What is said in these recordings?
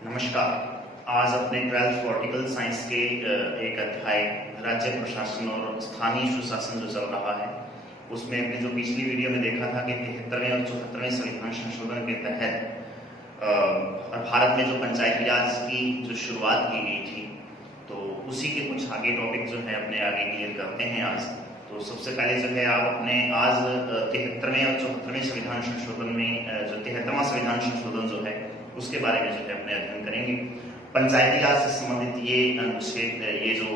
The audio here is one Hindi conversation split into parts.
नमस्कार। आज अपने 12th पॉलिटिकल साइंस के एक अध्याय राज्य प्रशासन और स्थानीय सुशासन जो चल रहा है उसमें अपने जो पिछली वीडियो में देखा था कि 73वें और 74वें संविधान संशोधन के तहत भारत में जो पंचायती राज की जो शुरुआत की गई थी, तो उसी के कुछ आगे टॉपिक जो है अपने आगे क्लियर करते हैं आज। तो सबसे पहले जो है आप अपने आज 73वें और 74वें संविधान संशोधन में जो 73वां संविधान संशोधन जो है उसके बारे में जो है अपने अध्ययन करेंगे। पंचायती राज से संबंधित ये अनुच्छेद, ये जो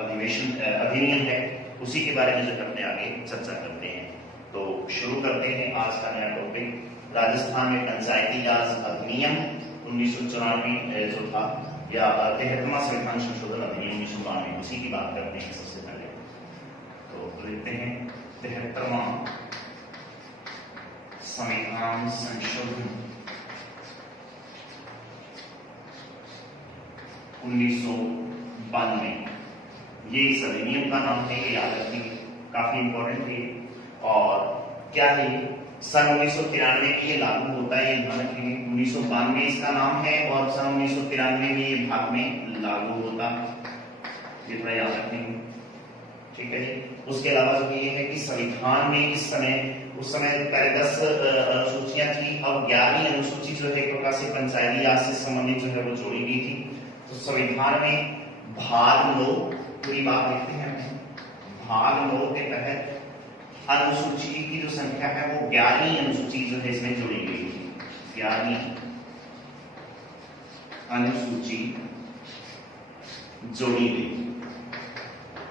अधिनियम है उसी के बारे में जो है अपने आगे चर्चा करते हैं। तो शुरू करते हैं आज का नया टॉपिक, राजस्थान में पंचायती राज अधिनियम 1994 जो था, या 73वां संविधान संशोधन अधिनियम 1992, उसी की बात करते हैं। सबसे पहले तो लिखते हैं 73वां संविधान संशोधन 1992, ये इस अधिनियम का नाम है, ये याद रखेंगे, काफी इंपॉर्टेंट है। और क्या है, सन 1993 में ये लागू होता है, ये ध्यान रखेंगे। 1992 इसका नाम है और सन 1993 में ये भारत में लागू होता है, ये थोड़ा याद रखेंगे, ठीक है जी। उसके अलावा जो ये है कि संविधान में इस समय, उस समय पहले 10 अनुसूचियां थी, अब 11वीं अनुसूची जो है एक प्रकार से पंचायती राज से संबंधित जो है वो जोड़ी गई थी। तो संविधान में भाग 9, पूरी बात लिखते हैं, भाग 9 के तहत अनुसूची की जो संख्या है वो 11वीं अनुसूची जो है इसमें जोड़ी गई थी। 11वीं अनुसूची जोड़ी गई।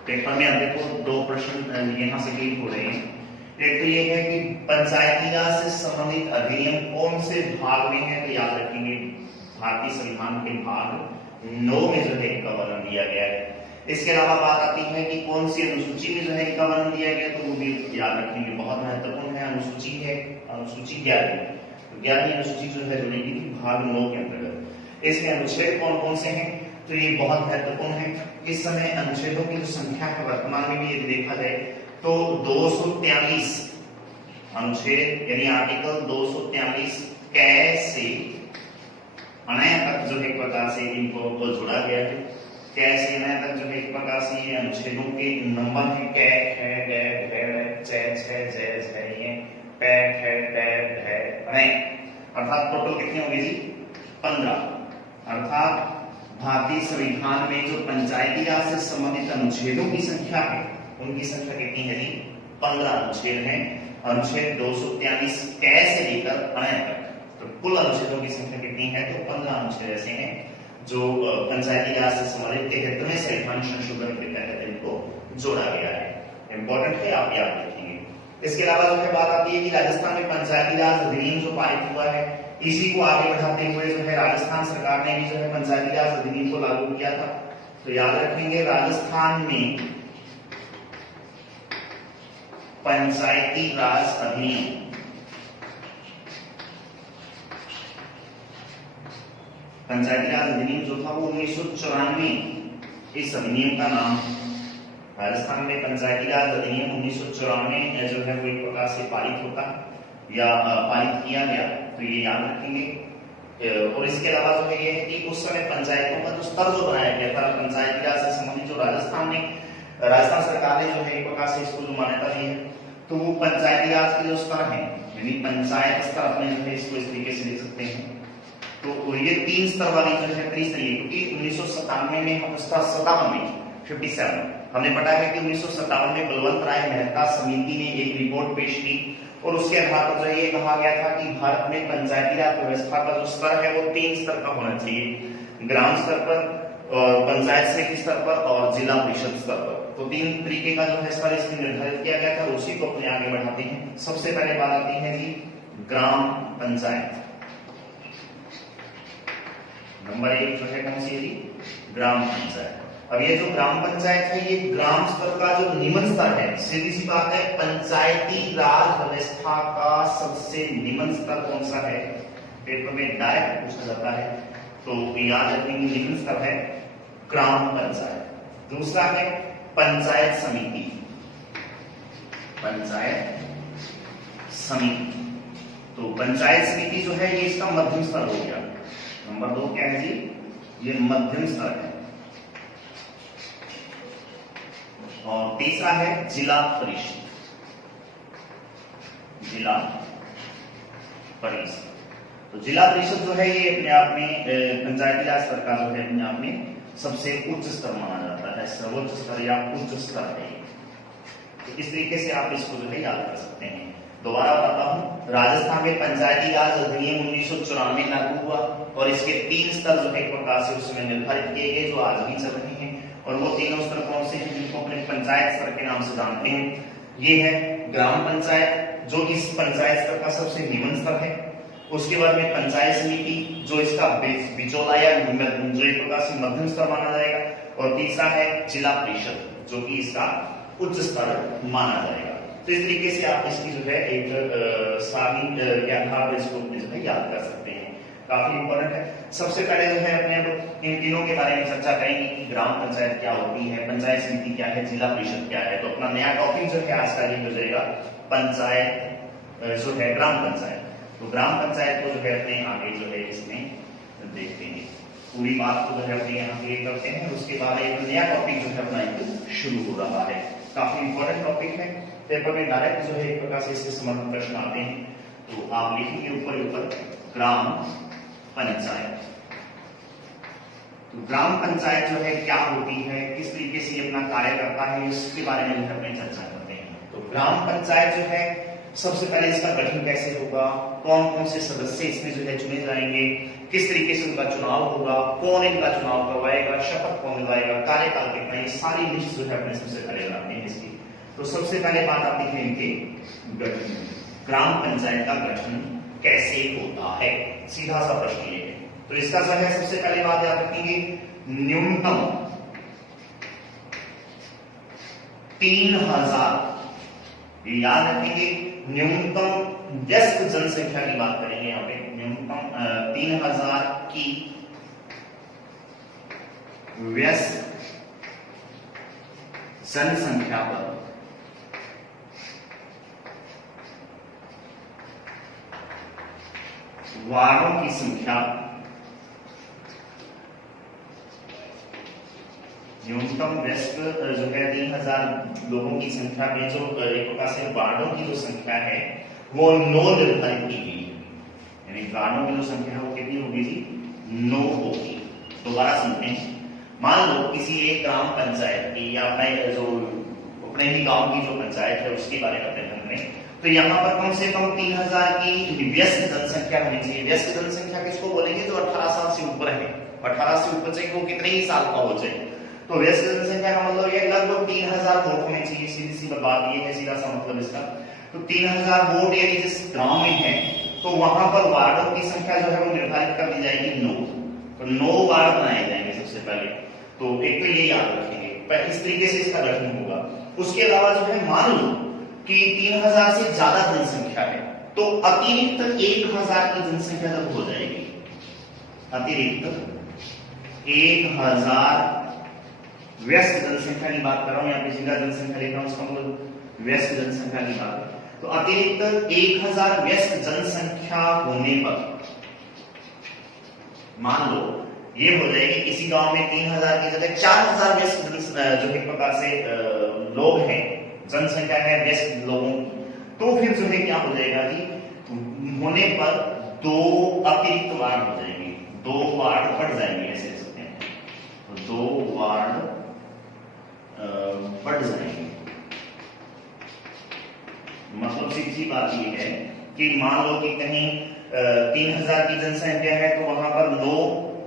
पेपर में अब देखो 2 प्रश्न यहां से क्लिक हो रहे हैं। एक तो ये है कि पंचायती राज से संबंधित अधिनियम कौन से भाग में है, तो याद रखेंगे भारतीय संविधान के भाग 9 में जो है इनका वर्णन दिया गया है। इसके अलावा बात आती है कि कौन सी अनुसूची में जो है इनका वर्णन दिया गया, तो वो भी याद रखेंगे, बहुत महत्वपूर्ण है। अनुसूची है अनुसूची 11वीं, तो 11वीं अनुसूची जो है जुड़ेगी थी भाग 9 के अंतर्गत। इसमें अनुच्छेद कौन कौन से हैं, तो ये बहुत महत्वपूर्ण है। इस समय अनुच्छेदों की जो संख्या है वर्तमान में भी यदि देखा जाए तो 243 अनुच्छेद, यानी आर्टिकल 243 कै से अनय तक जो एक प्रकार से इनको जोड़ा गया है। कैसे अनय तक जो है एक प्रकार से ये अनुच्छेदों के नंबर है, कै है, डै है, चै छै, जै झै, ये पै है, डै है, अनय, अर्थात टोटल कितने होंगे जी 15। अर्थात भारतीय संविधान में जो पंचायती राज से संबंधित अनुच्छेदों की संख्या है उनकी संख्या कितनी है जी 15 अनुच्छेद है। अनुच्छेद 243 कै से लेकर अनय तक, तो कुल अनुच्छेदों की संख्या कितनी है, तो 15 अनुच्छेद ऐसे हैं जो पंचायती राज से संबंधित 73वें संविधान संशोधन के तहत इनको जोड़ा गया है। इंपॉर्टेंट है, आप याद रखेंगे। इसके अलावा जो है बात आती है कि राजस्थान में पंचायती राज अधिनियम जो पारित हुआ है, इसी को आगे बढ़ाते हुए जो है राजस्थान सरकार ने भी जो है पंचायती राज अधिनियम को लागू किया था। तो याद रखेंगे राजस्थान में पंचायती राज अधिनियम, पंचायती राज अधिनियम जो था वो 1994, इस अधिनियम का नाम राजस्थान में पंचायती राज अधिनियम 1994 जो है वो एक प्रकार से पारित होता या पारित किया गया, तो ये याद रखेंगे। और इसके अलावा जो है ये है कि उस समय पंचायतों का जो स्तर जो बनाया गया था पंचायती राज से संबंधित, जो राजस्थान सरकार ने जो है एक प्रकार से इसको जो मान्यता दी है, तो वो पंचायती राज के जो स्तर है, यानी पंचायत स्तर अपने जो है इसको इस तरीके से लिख सकते हैं। तो ये 3 स्तर वाली जो है त्रिस्तरीय, क्योंकि 1997 में हम 57 हमने पढ़ा है कि 1957 में बलवंत राय मेहता समिति ने एक रिपोर्ट पेश की और उसके आधार पर जो ये कहा गया था कि भारत में पंचायती राज व्यवस्था का जो स्तर है वो 3 स्तर का होना चाहिए, ग्राम स्तर पर, पंचायत समिति स्तर पर और जिला परिषद स्तर पर। तो 3 तरीके का जो है स्तर इसमें निर्धारित किया गया था, उसी को अपने आगे बढ़ाते हैं। सबसे पहले बात आती है जी ग्राम पंचायत। नंबर 1 जो है कौन सी है जी ग्राम पंचायत। अब ये जो ग्राम पंचायत है ये ग्राम स्तर का जो निम्न स्तर है, सीधी सी बात है, पंचायती राज व्यवस्था का सबसे निम्न स्तर कौन सा है, पेपर में डायरेक्ट पूछा जाता है, तो याद रखेंगे निम्न स्तर है ग्राम पंचायत। दूसरा है पंचायत समिति, पंचायत समिति, तो पंचायत समिति जो है ये इसका मध्यम स्तर हो गया। नंबर 2 क्या है जी, ये मध्यम स्तर है। और तीसरा है जिला परिषद, जिला परिषद। तो जिला परिषद जो है ये अपने आप में पंचायती राज स्तर का जो है अपने आप में सबसे उच्च स्तर माना जाता है, सर्वोच्च स्तर या उच्च स्तर है। तो इस तरीके से आप इसको जो है याद कर सकते हैं। दोबारा बताता हूं, राजस्थान में पंचायती राज अधिनियम 1994 लागू हुआ और इसके 3 स्तर जो है एक प्रकार से उसमें निर्धारित किए गए जो आज भी चल रहे हैं। और वो तीनों स्तर कौन से हैं, जिनको अपने पंचायत स्तर के नाम से जानते हैं। ये है ग्राम पंचायत, जो इस पंचायत स्तर का सबसे निम्न स्तर है। उसके बाद में पंचायत समिति, जो इसका बिचौला या जो एक प्रकार से मध्यम स्तर माना जाएगा। और तीसरा है जिला परिषद, जो कि इसका उच्च स्तर माना जाएगा। तो इस तरीके से आप इसकी जो है एक सारणी या भाग इसको जो है याद कर सकते हैं, काफी इंपॉर्टेंट है। सबसे पहले जो है अपने इन तीनों के बारे में चर्चा करेंगे कि ग्राम पंचायत क्या होती है, पंचायत समिति क्या है, जिला परिषद क्या है। तो अपना नया टॉपिक जो है आज का ये हो जाएगा पंचायत जो है ग्राम पंचायत। तो ग्राम पंचायत को जो है अपने आगे जो है इसमें देखते हैं, पूरी बात को जो है अपने यहाँ क्लियर करते हैं। उसके बाद एक नया टॉपिक जो है अपना एक शुरू हो रहा है, काफी इंपॉर्टेंट टॉपिक है। पेपर में डायरेक्ट जो है एक प्रकार से इसके संबंधित प्रश्न आते हैं। तो आप लिखेंगे ऊपर ग्राम पंचायत। तो ग्राम पंचायत जो है क्या होती है, किस तरीके से ये अपना कार्य करता है, इसके बारे में जो है अपने चर्चा करते हैं। तो ग्राम पंचायत जो है सबसे पहले इसका गठन कैसे होगा, कौन कौन से सदस्य इसमें जो है चुने जाएंगे, किस तरीके से उनका चुनाव होगा, कौन इनका चुनाव करवाएगा, शपथ कौन दिलाएगा, कार्यकाल कितना, ये सारी लिस्ट जो है अपने सबसे पहले बनाते हैं इसकी। तो सबसे पहले बात आप देखें इनके गठन, ग्राम पंचायत का गठन कैसे होता है, सीधा सा प्रश्न ये है। तो इसका जो है सबसे पहले बात याद रखेंगे, न्यूनतम 3000, ये याद रखेंगे, न्यूनतम व्यस्त जनसंख्या की बात करेंगे यहाँ पे, न्यूनतम 3000 की व्यस्त जनसंख्या पर वार्डों की संख्या, न्यूनतम व्यस्त जो है 3000 लोगों की संख्या में जो एक प्रकार से वार्डों की जो संख्या है वो 9 निर्धारित की गई है। यानी वार्डों की जो संख्या है वो कितनी होगी जी, 9 होगी। दोबारा सुनते हैं, मान लो किसी एक ग्राम पंचायत की या अपने ही गांव की जो पंचायत है उसके बारे में अध्ययन करें। तो यहाँ पर कम से कम 3000 की व्यस्त जनसंख्या होनी चाहिए। व्यस्त जनसंख्या किसको बोलेंगे, जो 18 साल से ऊपर है। 18 से ऊपर चाहिए वो कितने ही साल का हो जाए। तो व्यस्त जनसंख्या का मतलब ये लगभग 3000 वोट होने चाहिए, सीधी सी बात ये है, सीधा सा मतलब इसका। तो 3000 वोट यदि जिस गांव में है तो वहां पर वार्डों की संख्या जो है वो निर्धारित कर दी जाएगी 9। तो 9 वार्ड बनाए जाएंगे सबसे पहले। तो एक तो ये याद रखेंगे, इस तरीके से इसका गठन होगा। उसके अलावा जो है मान लो कि 3000 से ज्यादा जनसंख्या है तो अतिरिक्त 1000 की जनसंख्या जब हो जाएगी, अतिरिक्त 1000 व्यस्त जनसंख्या की बात कर रहा हूं, यहाँ पे जिला जनसंख्या लिख रहा हूं, उसका मतलब व्यस्त जनसंख्या की बात। तो अतिरिक्त 1000 व्यस्त जनसंख्या होने पर मान लो ये हो जाएगी किसी गांव में 3000 की जगह 4000 व्यस्त जो एक प्रकार से लोग हैं, जनसंख्या है व्यस्त लोगों की। तो फिर जो है क्या हो जाएगा जी, होने पर 2 अतिरिक्त वार्ड हो जाएंगे, 2 वार्ड बढ़ जाएंगे, ऐसे सकते हैं। तो 2 वार्ड बढ़ जाएंगे। मतलब सीधी बात ये है कि मान लो कि कहीं 3000 की जनसंख्या है तो वहां पर 9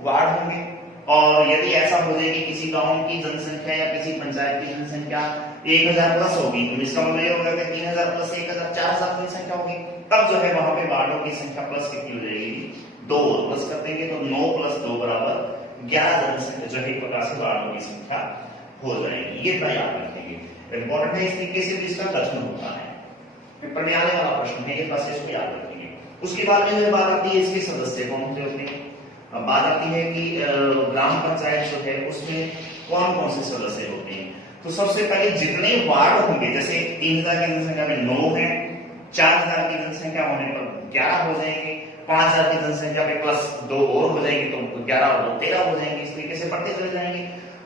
वार्ड होंगे। और यदि ऐसा हो जाए कि किसी गांव की जनसंख्या या किसी पंचायत की जनसंख्या 1000 प्लस होगी, तो इसका मतलब ये होगा कि 3000 प्लस 1000 4000 की संख्या होगी। तब जो है वहां पे वार्डों की संख्या प्लस कितनी हो जाएगी, 2 प्लस कर देंगे तो 9 + 2 = 11 जनसंख्या जो है एक प्रकार से वार्डों की संख्या हो जाएगी। ये याद रखेंगे, इंपॉर्टेंट है। इस तरीके से इसका गठन होता है, पेपर में आने वाला प्रश्न है, ये बस इसको याद रखेंगे। उसके बाद में बात आती है इसके सदस्य कौन होते हैं। अब बात आती है कि ग्राम पंचायत जो है उसमें कौन कौन से सदस्य होते हैं। तो सबसे पहले जितने वार्ड होंगे, जैसे 3000 की जनसंख्या में 9 है, 4000 की जनसंख्या होने पर 11 हो जाएंगे, 5000 की जनसंख्या पे प्लस 2 और हो जाएगी तो 11 और 2 13 हो जाएंगे, इस तरीके से बढ़ते चले जाएंगे।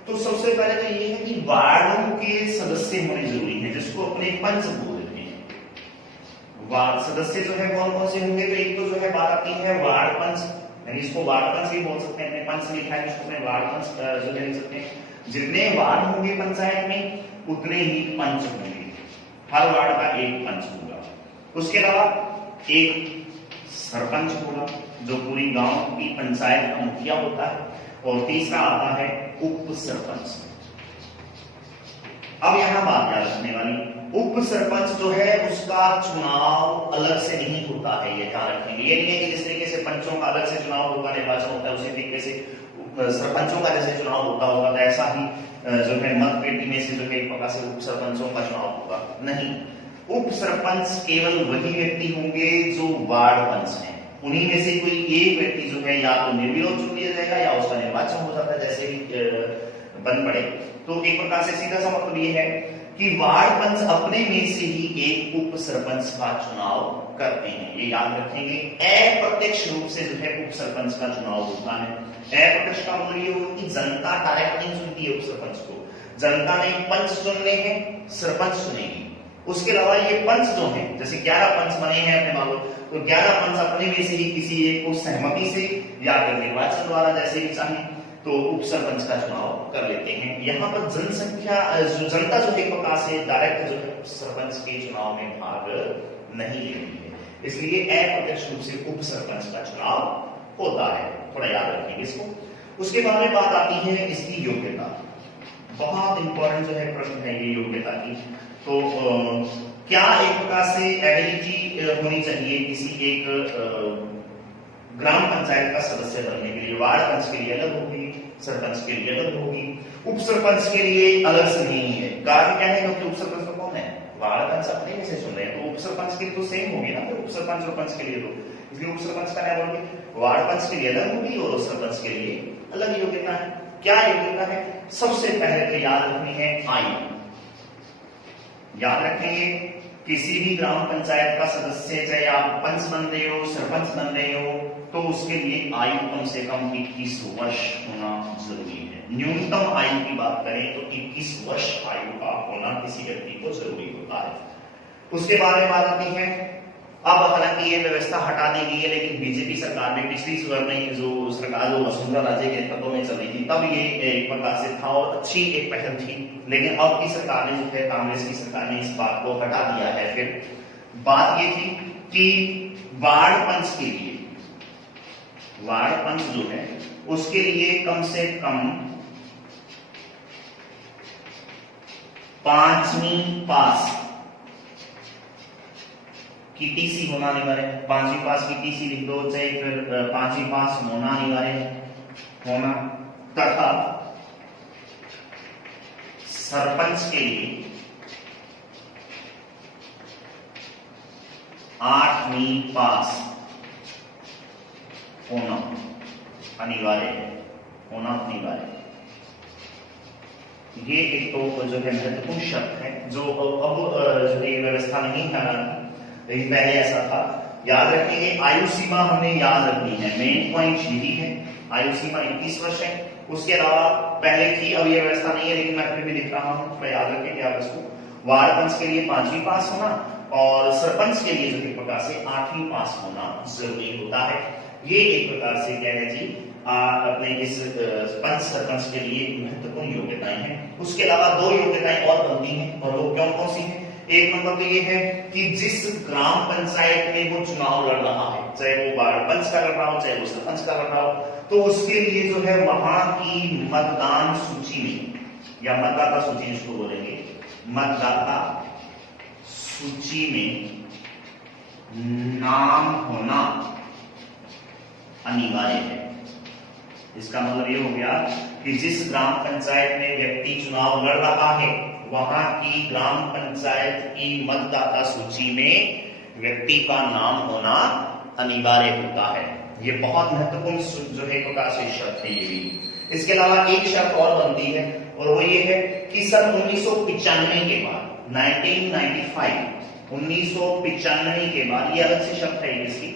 तो सबसे पहले तो ये है कि वार्डों के सदस्य होने जरूरी है, जिसको अपने पंच बोलते हैं। वार्ड सदस्य जो है कौन कौन से होंगे, तो एक तो जो है बात आती है वार्ड पंच, यानी इसको वार्ड पंच ही बोल सकते हैं, अपने पंच लिखा है इसको अपने वार्ड पंच जो लिख सकते हैं। जितने वार्ड होंगे पंचायत में उतने ही पंच होंगे, हर वार्ड का एक पंच होगा। उसके अलावा एक सरपंच होगा जो पूरी गांव की पंचायत का मुखिया होता है, और तीसरा आता है उप सरपंच। अब यहां बात याद रखने वाली, उप सरपंच जो है उसका चुनाव अलग से नहीं होता है, ये ध्यान रखेंगे। ये नहीं है कि जिस तरीके से पंचों का अलग से चुनाव होगा, निर्वाचन होता है, उसी तरीके से सरपंचों का जैसे चुनाव होता होगा, तो ऐसा ही जो है मत पेटी में से जो है एक प्रकार से उप सरपंचों का चुनाव होगा। नहीं, उप सरपंच केवल वही व्यक्ति होंगे जो वार्ड पंच हैं, उन्हीं में से कोई एक व्यक्ति जो है या तो निर्विरोध चुन लिया जाएगा या उसका निर्वाचन हो जाता है, जैसे ही बन पड़े। तो एक प्रकार से सीधा सा मतलब ये है कि वार्ड पंच अपने में से ही एक उप सरपंच का चुनाव करते हैं, ये याद रखेंगे। अप्रत्यक्ष रूप से जो है उप सरपंच का चुनाव होता है। अप्रत्यक्ष का मतलब ये होगा कि जनता डायरेक्ट नहीं चुनती है उप सरपंच को, जनता ने पंच चुनने हैं, सरपंच चुनेगी। उसके अलावा ये पंच जो है, जैसे 11 पंच बने हैं अपने मान लो, तो 11 पंच अपने में से ही किसी एक को सहमति से या फिर निर्वाचन द्वारा जैसे भी चाहे तो उप सरपंच का चुनाव कर लेते हैं। यहाँ पर जनसंख्या जो जनता जो एक प्रकार से डायरेक्ट जो है सरपंच के चुनाव में भाग नहीं लेती है, इसलिए अप्रत्यक्ष रूप से उप सरपंच का चुनाव होता है, थोड़ा याद रखेंगे इसको। उसके बाद में बात आती है इसकी योग्यता, बहुत इंपॉर्टेंट जो है प्रश्न है ये योग्यता की। तो क्या एक प्रकार से एबिलिटी होनी चाहिए किसी एक ग्राम पंचायत का सदस्य बनने के लिए? वार्ड पंच के लिए अलग होगी, सरपंच के लिए अलग होगी, उप सरपंच के लिए अलग से नहीं है। कारण क्या है, क्योंकि उप सरपंच तो कौन है, वार्ड पंच अपने में से चुन रहे हैं, तो उप सरपंच के लिए तो सेम होगी ना, उप सरपंच और पंच के लिए तो, इसलिए उप सरपंच का क्या बोलोगे, वार्ड पंच के लिए अलग होगी और सरपंच के लिए अलग योग्यता है। क्या योग्यता है? सबसे पहले तो याद रखनी है आयु। याद रखेंगे किसी भी ग्राम पंचायत का सदस्य, चाहे आप पंच बन रहे हो, सरपंच बन रहे हो, तो उसके लिए आयु कम से कम 21 वर्ष होना जरूरी है। न्यूनतम आयु की बात करें तो 21 वर्ष आयु का होना किसी व्यक्ति को जरूरी होता है। उसके बाद में बात आती है, अब हालांकि ये व्यवस्था हटा दी गई है, लेकिन बीजेपी सरकार ने पिछली में जो सरकार जो वसुंधरा राजे के नेतृत्व में चल रही थी, तब ये एक प्रकार से था और अच्छी एक पहल थी। लेकिन अब की सरकार ने जो है, कांग्रेस की सरकार ने इस बात को हटा दिया है। फिर बात ये थी कि वार्ड पंच के लिए, वार्ड पंच जो है उसके लिए कम से कम 5वीं पास की टीसी होना अनिवार्य है। 5वीं पास की टीसी लिख दो, चाहे फिर 5वीं पास होना अनिवार्य होना। तथा सरपंच के लिए 8वीं पास होना अनिवार्य है, होना अनिवार्य है। ये एक तो जो है महत्वपूर्ण शर्त है, जो अब जो ये व्यवस्था नहीं है, लेकिन पहले ऐसा था। याद रखिए आयु सीमा हमें याद रखनी है, मेन पॉइंट यही है, आयु सीमा 21 वर्ष है। उसके अलावा पहले थी, अब ये व्यवस्था नहीं है, लेकिन मैं फिर भी लिख रहा हूं, थोड़ा याद रखें आप इसको। वार्ड पंच के लिए 5वीं पास होना और सरपंच के लिए जो एक प्रकार से 8वीं पास होना जरूरी होता है। ये एक प्रकार से क्या है जी, अपने इस पंच सरपंच के लिए महत्वपूर्ण योग्यताएं हैं। उसके अलावा 2 योग्यताएं और बनती हैं, और वो कौन कौन सी हैं? एक नंबर तो ये है कि जिस ग्राम पंचायत में वो चुनाव लड़ रहा है, चाहे वो वार्ड पंच का लड़ रहा हो, चाहे वो सरपंच का लड़ रहा हो, तो उसके लिए जो है वहां की मतदान सूची में, या मतदाता सूची जिसको बोलेंगे, मतदाता सूची में नाम होना अनिवार्य है। इसका मतलब ये हो गया कि जिस ग्राम पंचायत में व्यक्ति चुनाव लड़ रहा है, वहां की ग्राम पंचायत की मतदाता सूची में व्यक्ति का नाम होना अनिवार्य होता है। ये बहुत महत्वपूर्ण जो है प्रकार से शर्त है ये भी। इसके अलावा एक शर्त और बनती है, और वो ये है कि सन 1995 के बाद, 1995 के बाद, ये अलग से शर्त है इसकी,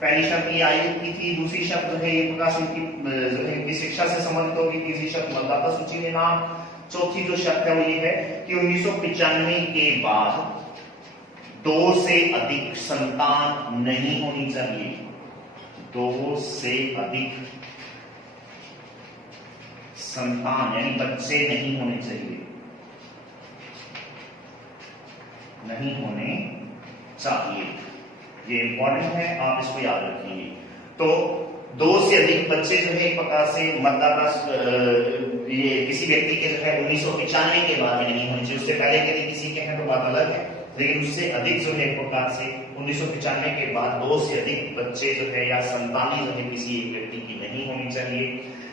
पहली शर्त ये आयु की थी, दूसरी शर्त जो है ये प्रकाशन की जो है इनकी शिक्षा से संबंधित होगी, तीसरी शर्त मतदाता सूची में नाम, चौथी जो शर्त है वो ये है कि 1995 के बाद 2 से अधिक संतान नहीं होनी चाहिए, 2 से अधिक संतान यानी बच्चे नहीं होने चाहिए, नहीं होने चाहिए। ये इंपॉर्टेंट है, आप इसको याद रखिए। तो 2 से अधिक बच्चे जो है एक प्रकार से मतदाता ये किसी व्यक्ति के जो है 1995 के बाद में नहीं होने चाहिए, उससे पहले के लिए किसी के हैं तो बात अलग है, लेकिन उससे अधिक जो है एक प्रकार से 1995 के बाद 2 से अधिक बच्चे जो है या संतानें जो है किसी एक व्यक्ति की नहीं होनी चाहिए।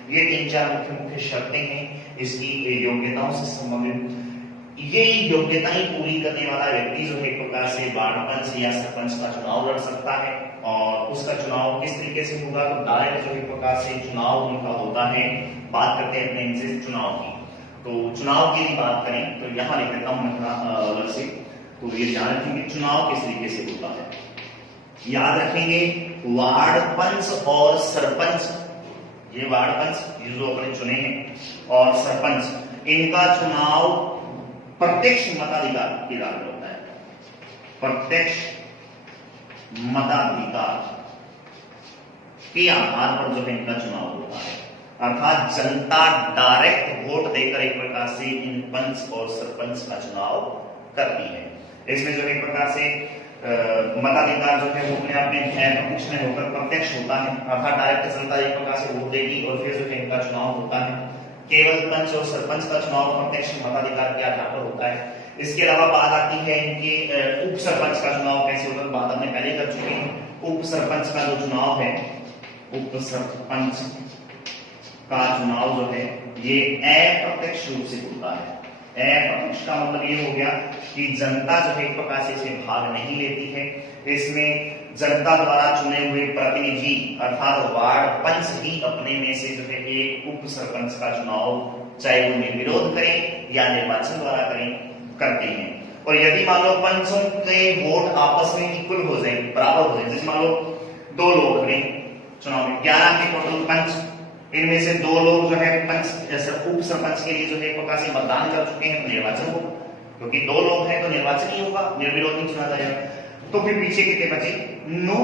ये 3-4 मुख्य मुख्य शर्तें हैं इसकी योग्यताओं से संबंधित। ये योग्यताएं पूरी करने वाला व्यक्ति जो है एक प्रकार से वार्ड पंच या सरपंच का चुनाव लड़ सकता है, और उसका चुनाव किस तरीके से होगा तो डायरेक्ट जो एक प्रकार से चुनाव उनका होता है। बात करते हैं अपने इनसे चुनाव की, तो चुनाव की बात करें तो यहाँ लिख देता हूं अलग से, तो ये ध्यान रखेंगे चुनाव किस तरीके से होता है। याद रखेंगे वार्ड पंच और सरपंच, ये वार्ड पंच जो अपने चुने हैं और सरपंच, इनका चुनाव प्रत्यक्ष मताधिकार के आधार पर होता है, प्रत्यक्ष मताधिकार के आधार पर जो है इनका चुनाव होता है, अर्थात जनता डायरेक्ट वोट देकर एक प्रकार से इन पंच और सरपंच का चुनाव करती है। इसमें जो एक प्रकार से मताधिकार जो है वो अपने आप में प्रत्यक्ष में होकर प्रत्यक्ष होता है, अर्थात डायरेक्ट जनता एक प्रकार से वोट देगी और फिर जो है इनका चुनाव होता है। केवल पंच और सरपंच का चुनाव प्रत्यक्ष मताधिकार के आधार पर होता है। इसके अलावा बात आती है इनके उप सरपंच का चुनाव कैसे होता है, बात हमने पहले कर चुके हैं। उप सरपंच का जो चुनाव है, उप सरपंच का चुनाव जो है ये अप्रत्यक्ष रूप से होता है। अप्रत्यक्ष का मतलब ये हो गया कि जनता जो है एक प्रकार से इसमें भाग नहीं लेती है, इसमें जनता द्वारा चुने हुए प्रतिनिधि अर्थात वार्ड पंच ही अपने में से जो है एक उप सरपंच का चुनाव चाहे वो निर्विरोध करें या निर्वाचन द्वारा करें करते हैं। और यदि मान लो पंचों के वोट आपस में इक्वल हो जाए, बराबर हो जाए, जैसे मान लो 2 लोग खड़े चुनाव में, 11 के टोटल पंच, इनमें से 2 लोग जो है पंच उप सरपंच के लिए जो है एक प्रकार से मतदान कर चुके हैं, निर्वाचन हो, क्योंकि 2 लोग हैं तो निर्वाचन ही होगा, निर्विरोध नहीं चुना जाएगा। तो फिर पीछे कितने बचे? 9।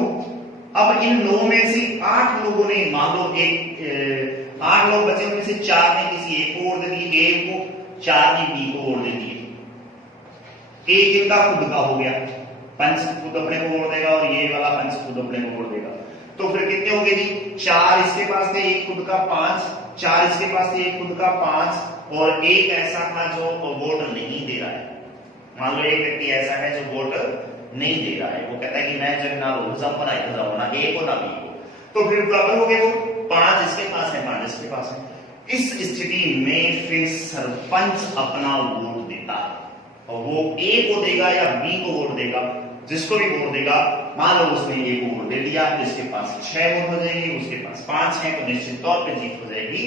अब इन 9 में से 8 लोगों ने, मान लो 8 लोग बचे, उनमें से 4 ने किसी एक को वोट दे दिए, एक को, 4 ने बी को वोट दे दिए, एक इनका खुद का हो गया, पंच खुद अपने को वोट देगा और ये वाला पंच खुद अपने को वोट देगा। तो फिर कितने हो गए जी? 4 इसके पास थे, एक खुद का 5, 4 इसके पास थे, एक खुद का 5, और एक ऐसा था जो वोट नहीं दे रहा है। मान लो एक व्यक्ति ऐसा है जो वोट नहीं दे रहा है, वो कहता है कि मैं जब ना रोजाम ना इधर ना ए को ना बी को, तो फिर बराबर हो गए वो, 5 इसके पास है, 5 इसके पास है। इस स्थिति में फिर सरपंच अपना वोट देता है, और वो ए को देगा या बी को वोट देगा, जिसको भी वोट देगा, मान लो उसने ए को वोट दे दिया तो इसके पास 6 वोट हो जाएंगे, उसके पास 5 है, तो निश्चित तौर पर जीत हो जाएगी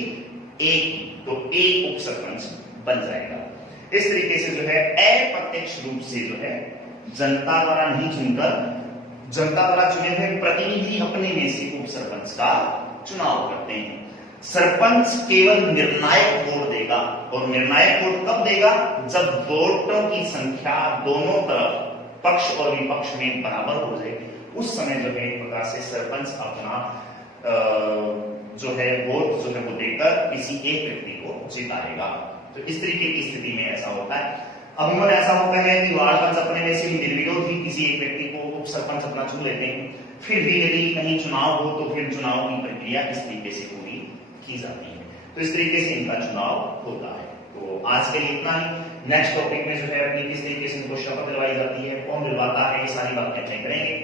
एक, तो एक उप सरपंच बन जाएगा। इस तरीके से जो है अप्रत्यक्ष रूप से जो है जनता द्वारा नहीं चुनकर, जनता द्वारा चुने हुए प्रतिनिधि अपने में से उप सरपंच का चुनाव करते हैं। सरपंच केवल निर्णायक वोट देगा, और निर्णायक वोट कब देगा? जब वोटों की संख्या दोनों तरफ पक्ष और विपक्ष में बराबर हो जाए, उस समय जो है एक प्रकार से सरपंच अपना जो है वोट जो है वो देकर किसी एक व्यक्ति को जिताएगा। तो इस तरीके की स्थिति में ऐसा होता है। अमूमन ऐसा होता है कि वार्ड पंच अपने में से निर्विरोध ही किसी एक व्यक्ति को उप सरपंच अपना चुन लेते हैं, फिर भी यदि कहीं चुनाव हो तो फिर चुनाव की प्रक्रिया इस तरीके से पूरी की जाती है। तो इस तरीके से इनका चुनाव होता है। तो आज के लिए इतना ही। नेक्स्ट टॉपिक में जो है अपनी किस तरीके से इनको शपथ दिलवाई जाती है, कौन दिलवाता है, ये सारी बातें अपने करेंगे।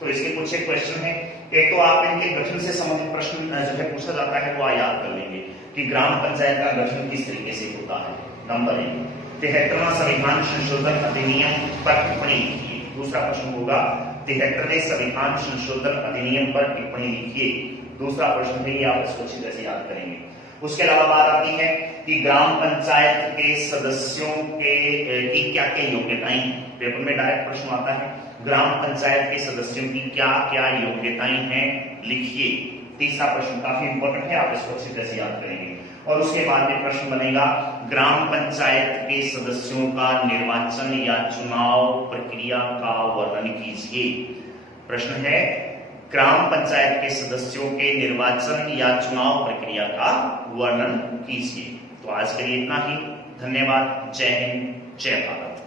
तो इसके कुछ एक क्वेश्चन है, एक तो आप इनके गठन से संबंधित प्रश्न जो है पूछा जाता है वो याद कर लेंगे कि ग्राम पंचायत का गठन किस तरीके से होता है। नंबर 1, 73वां संविधान संशोधन अधिनियम पर टिप्पणी लिखिए। दूसरा प्रश्न होगा 73वें संविधान संशोधन अधिनियम पर टिप्पणी लिखिए। दूसरा प्रश्न है, आप इसको अच्छी तरह से याद करेंगे। उसके अलावा बात आती है कि ग्राम पंचायत के सदस्यों के की क्या क्या योग्यताएं, पेपर में डायरेक्ट प्रश्न आता है, ग्राम पंचायत के सदस्यों की क्या क्या योग्यताएं हैं, लिखिए। तीसरा प्रश्न काफी इंपॉर्टेंट है, आप इसको अच्छी तरह से याद करेंगे। और उसके बाद में प्रश्न बनेगा ग्राम पंचायत के सदस्यों का निर्वाचन या चुनाव प्रक्रिया का वर्णन कीजिए। प्रश्न है ग्राम पंचायत के सदस्यों के निर्वाचन या चुनाव प्रक्रिया का वर्णन कीजिए। तो आज के लिए इतना ही। धन्यवाद। जय हिंद, जय भारत।